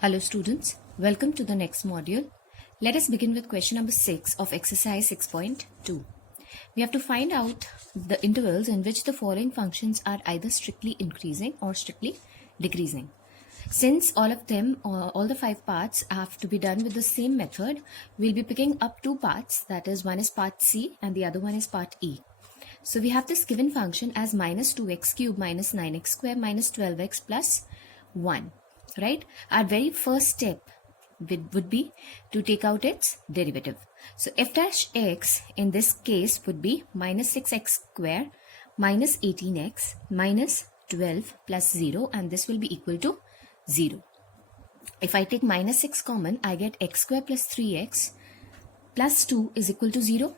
Hello students, welcome to the next module. Let us begin with question number 6 of exercise 6.2. We have to find out the intervals in which the following functions are either strictly increasing or strictly decreasing. Since all of them, all the 5 parts have to be done with the same method, we'll be picking up 2 parts, that is one is part C and the other one is part E. So we have this given function as minus 2x cube minus 9x square minus 12x plus 1. Right? Our very first step would be to take out its derivative. So f dash x in this case would be minus 6x square minus 18x minus 12 plus 0, and this will be equal to 0. If I take minus 6 common, I get x square plus 3x plus 2 is equal to 0.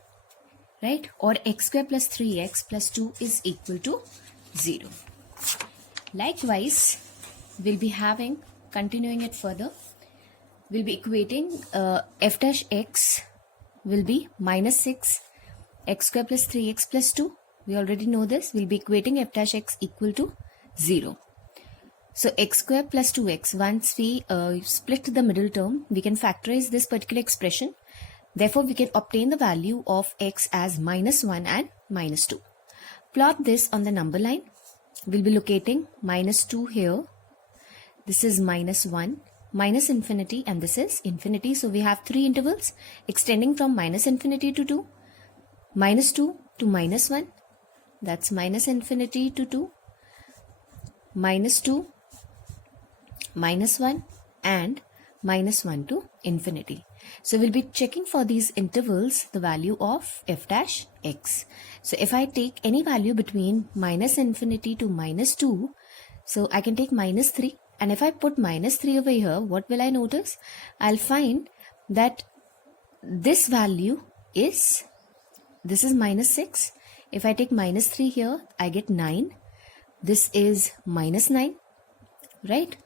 Right? Or x square plus 3x plus 2 is equal to 0. Likewise, we'll be continuing it further, we'll be equating f dash x will be minus 6 x square plus 3x plus 2. We already know this. We'll be equating f dash x equal to 0. So x square plus 2x, once we split the middle term, we can factorize this particular expression. Therefore, we can obtain the value of x as minus 1 and minus 2. Plot this on the number line. We'll be locating minus 2 here. This is minus 1, minus infinity, and this is infinity. So we have 3 intervals extending from minus infinity to 2, minus 2 to minus 1, that's minus infinity to 2, minus 2, minus 1, and minus 1 to infinity. So we'll be checking for these intervals the value of f dash x. So if I take any value between minus infinity to minus 2, so I can take minus 3. And if I put minus 3 over here, what will I notice? I'll find that this value is, this is minus 6. If I take minus 3 here, I get 9. This is minus 9, right?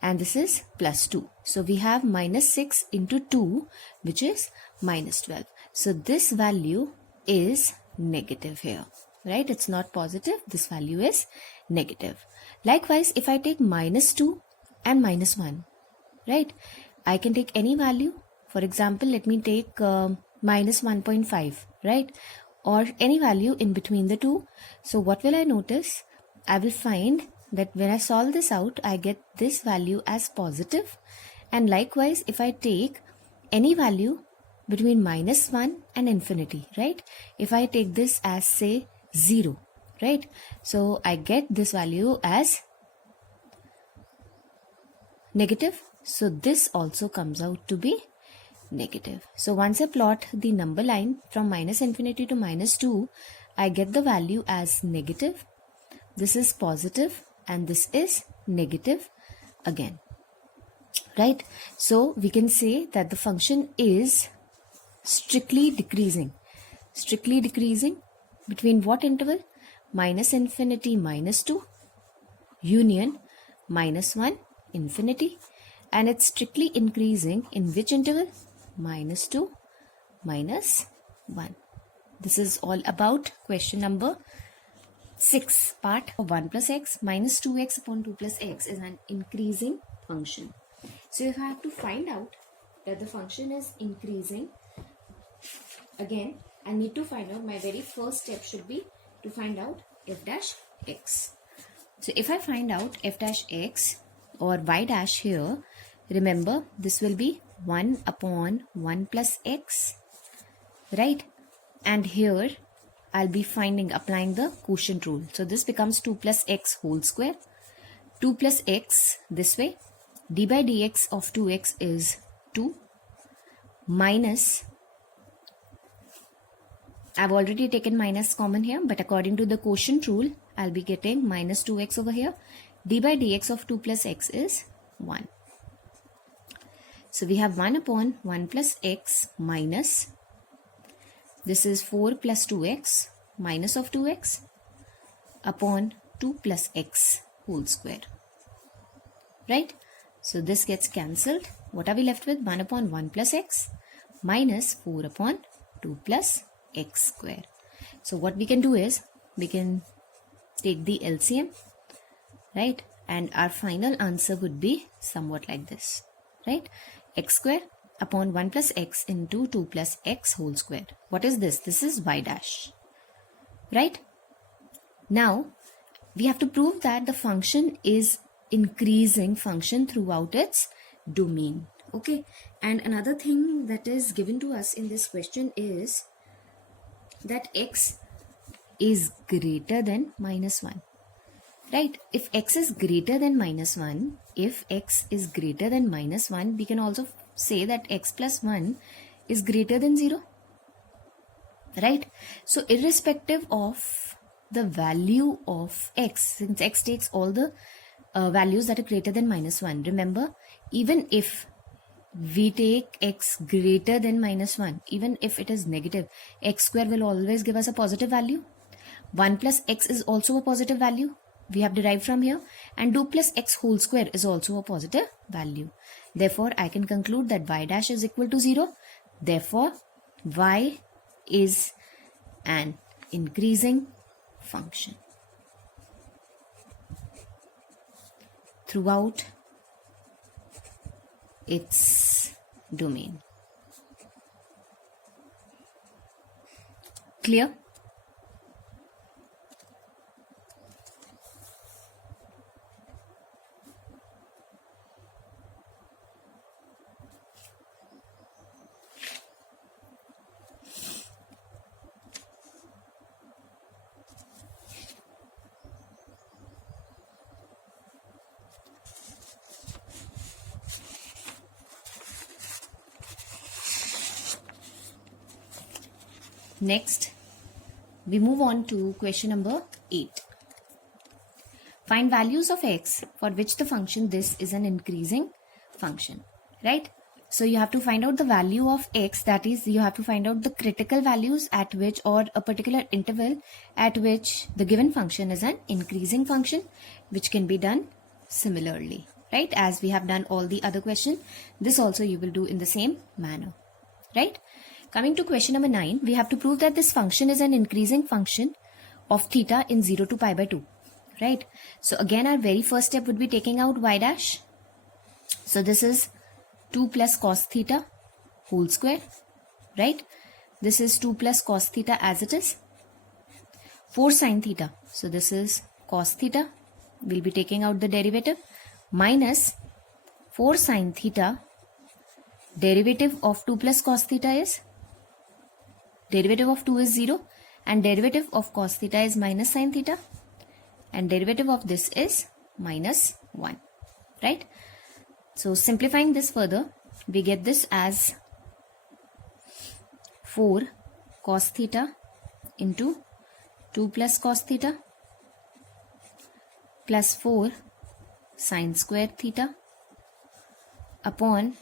And this is plus 2. So we have minus 6 into 2, which is minus 12. So this value is negative here, right? It's not positive. This value is negative. Likewise, if I take minus 2 and minus 1, right, I can take any value. For example, let me take minus 1.5, right, or any value in between the two. So what will I notice? I will find that when I solve this out, I get this value as positive. And likewise, if I take any value between minus 1 and infinity, right, if I take this as say 0, right, so I get this value as negative. So this also comes out to be negative. So once I plot the number line from minus infinity to minus 2, I get the value as negative. This is positive and this is negative again, right? So we can say that the function is strictly decreasing. Strictly decreasing between what interval? Minus infinity minus 2 union minus 1 infinity, and it's strictly increasing in which interval? Minus 2 minus 1. This is all about question number 6, part of 1 plus x minus 2x upon 2 plus x is an increasing function. So if I have to find out that the function is increasing, again I need to find out, my very first step should be to find out f dash x. So if I find out f dash x or y dash here, remember this will be 1 upon 1 plus x, right? And here I'll be applying the quotient rule. So this becomes 2 plus x whole square. 2 plus x this way. D by dx of 2x is 2 minus, I've already taken minus common here, but according to the quotient rule, I'll be getting minus 2x over here. D by dx of 2 plus x is 1. So we have 1 upon 1 plus x minus, this is 4 plus 2x minus of 2x upon 2 plus x whole square, right? So this gets cancelled. What are we left with? 1 upon 1 plus x minus 4 upon 2 plus x square. So what we can do is, we can take the LCM, right? And our final answer would be somewhat like this. right? X square upon 1 plus x into 2 plus x whole square. What is this? This is y dash, right? Now, we have to prove that the function is increasing function throughout its domain. Okay, and another thing that is given to us in this question is that x is greater than minus 1, right? If x is greater than minus 1, if x is greater than minus 1, we can also say that x plus 1 is greater than 0, right? So irrespective of the value of x, since x takes all the values that are greater than minus 1, remember, even if we take x greater than minus 1, even if it is negative, x square will always give us a positive value. 1 plus x is also a positive value we have derived from here, and 2 plus x whole square is also a positive value. Therefore, I can conclude that y dash is equal to 0. Therefore, y is an increasing function throughout its domain. Clear? Next, we move on to question number 8. Find values of x for which the function this is an increasing function, right? So you have to find out the value of x, that is, you have to find out the critical values at which, or a particular interval at which the given function is an increasing function, which can be done similarly, right? As we have done all the other questions, this also you will do in the same manner, right? Coming to question number 9, we have to prove that this function is an increasing function of theta in 0 to pi by 2, right? So again, our very first step would be taking out y dash. So this is 2 plus cos theta whole square, right? This is 2 plus cos theta as it is. 4 sin theta. So this is cos theta. We'll be taking out the derivative, minus 4 sin theta. Derivative of 2 plus cos theta is, derivative of 2 is 0, and derivative of cos theta is minus sin theta, and derivative of this is minus 1, right? So simplifying this further, we get this as 4 cos theta into 2 plus cos theta plus 4 sin square theta upon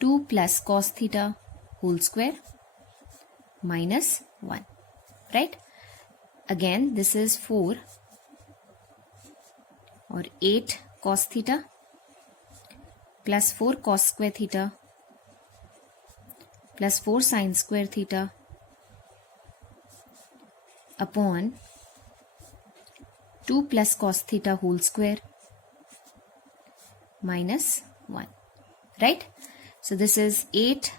2 plus cos theta whole square minus 1, right? Again, this is 4 or 8 cos theta plus 4 cos square theta plus 4 sin square theta upon 2 plus cos theta whole square minus 1, right? So this is 8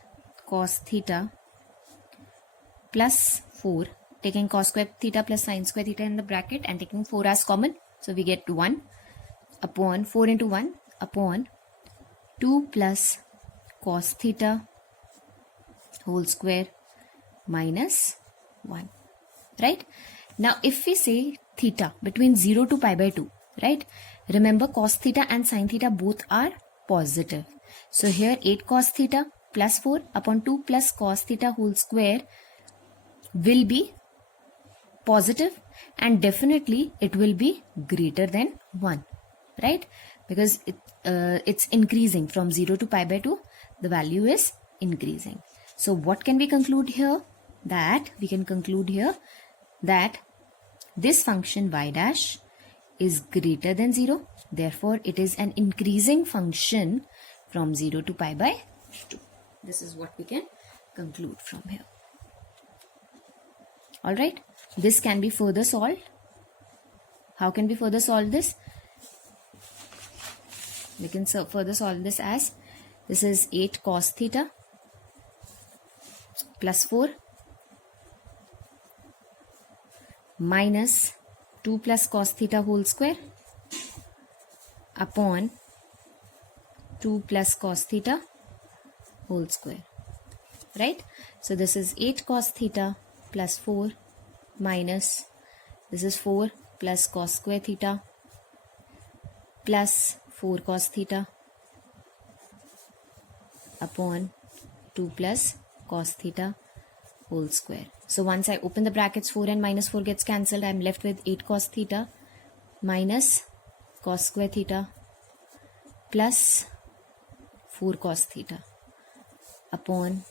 cos theta plus 4, taking cos square theta plus sin square theta in the bracket and taking 4 as common. So we get 1 upon 4 into 1 upon 2 plus cos theta whole square minus 1, right? Now if we say theta between 0 to pi by 2, right? Remember, cos theta and sin theta both are positive. So here 8 cos theta plus 4 upon 2 plus cos theta whole square will be positive, and definitely it will be greater than 1, right? Because it's increasing from 0 to pi by 2, the value is increasing. So what can we conclude here? That we can conclude here that this function y dash is greater than 0. Therefore, it is an increasing function from 0 to pi by 2. This is what we can conclude from here. Alright, this can be further solved. How can we further solve this? We can further solve this as, this is 8 cos theta plus 4 minus 2 plus cos theta whole square upon 2 plus cos theta whole square, right? So this is 8 cos theta plus 4 minus, this is 4 plus cos square theta plus 4 cos theta upon 2 plus cos theta whole square. So once I open the brackets, 4 and minus 4 gets cancelled. I am left with 8 cos theta minus cos square theta plus 4 cos theta upon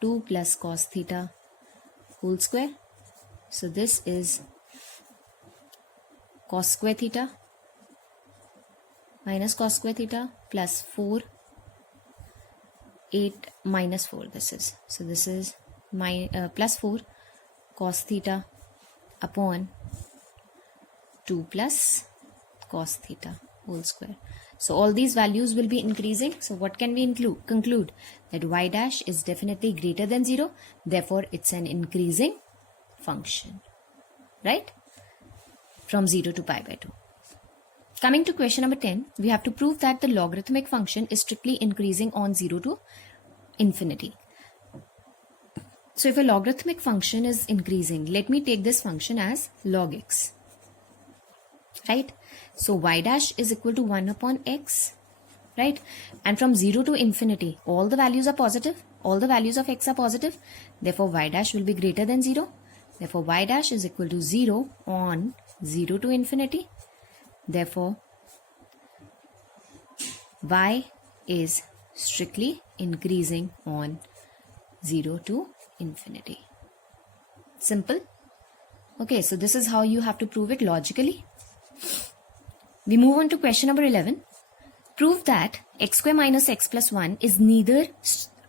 2 plus cos theta whole square. So this is cos square theta minus cos square theta plus 4, 8 minus 4 this is. So this is plus 4 cos theta upon 2 plus cos theta whole square. So all these values will be increasing. So what can we conclude? That y dash is definitely greater than 0. Therefore, it's an increasing function, right? From 0 to pi by 2. Coming to question number 10, we have to prove that the logarithmic function is strictly increasing on 0 to infinity. So if a logarithmic function is increasing, let me take this function as log x, right? So y dash is equal to 1 upon x, right? And from 0 to infinity, all the values are positive. All the values of x are positive. Therefore, y dash will be greater than 0. Therefore, y dash is equal to 0 on 0 to infinity. Therefore, y is strictly increasing on 0 to infinity. Simple. Okay, so this is how you have to prove it logically. We move on to question number 11. Prove that x square minus x plus 1 is neither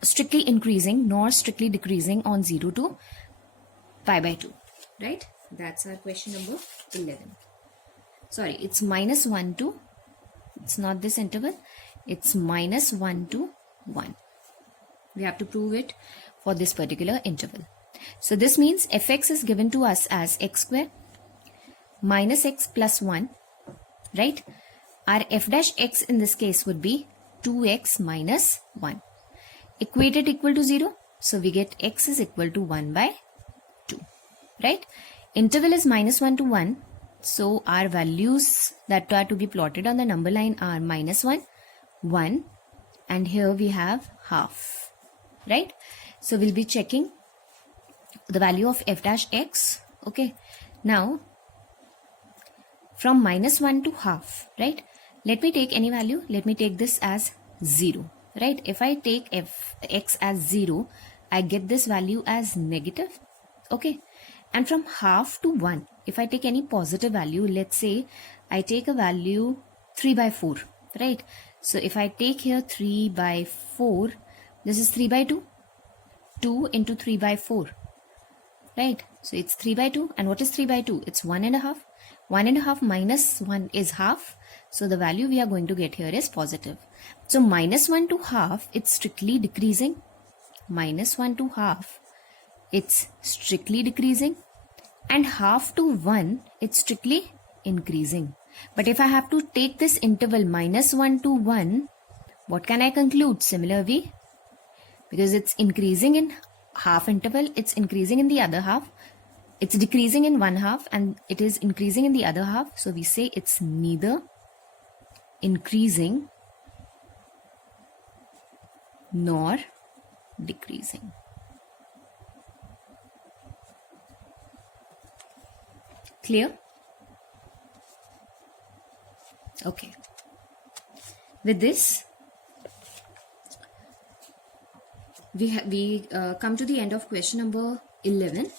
strictly increasing nor strictly decreasing on 0 to pi by 2. Right? That's our question number 11. Sorry, it's minus 1 to, it's not this interval, it's minus 1 to 1. We have to prove it for this particular interval. So this means fx is given to us as x square minus x plus 1, right? Our f dash x in this case would be 2x minus 1. Equated equal to 0. So we get x is equal to 1 by 2, right? Interval is minus 1 to 1. So our values that are to be plotted on the number line are minus 1, 1, and here we have half, right? So we'll be checking the value of f dash x. Okay. Now, from minus 1 to half, right? Let me take any value. Let me take this as 0, right? If I take x as 0, I get this value as negative. Okay. And from half to 1, if I take any positive value, let's say I take a value 3 by 4, right? So if I take here 3 by 4, this is 3 by 2. 2 into 3 by 4, right? So it's 3 by 2. And what is 3 by 2? It's 1.5. 1.5 minus 1 is half. So the value we are going to get here is positive. So minus 1 to half, it's strictly decreasing. Minus 1 to half, it's strictly decreasing. And half to 1, it's strictly increasing. But if I have to take this interval minus 1 to 1, what can I conclude? Similar way. Because it's increasing in half interval, it's increasing in the other half. It's decreasing in one half and it is increasing in the other half. So we say it's neither increasing nor decreasing. Clear? Okay. With this, we come to the end of question number 11.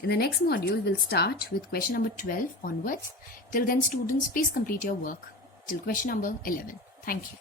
In the next module, we'll start with question number 12 onwards. Till then, students, please complete your work till question number 11. Thank you.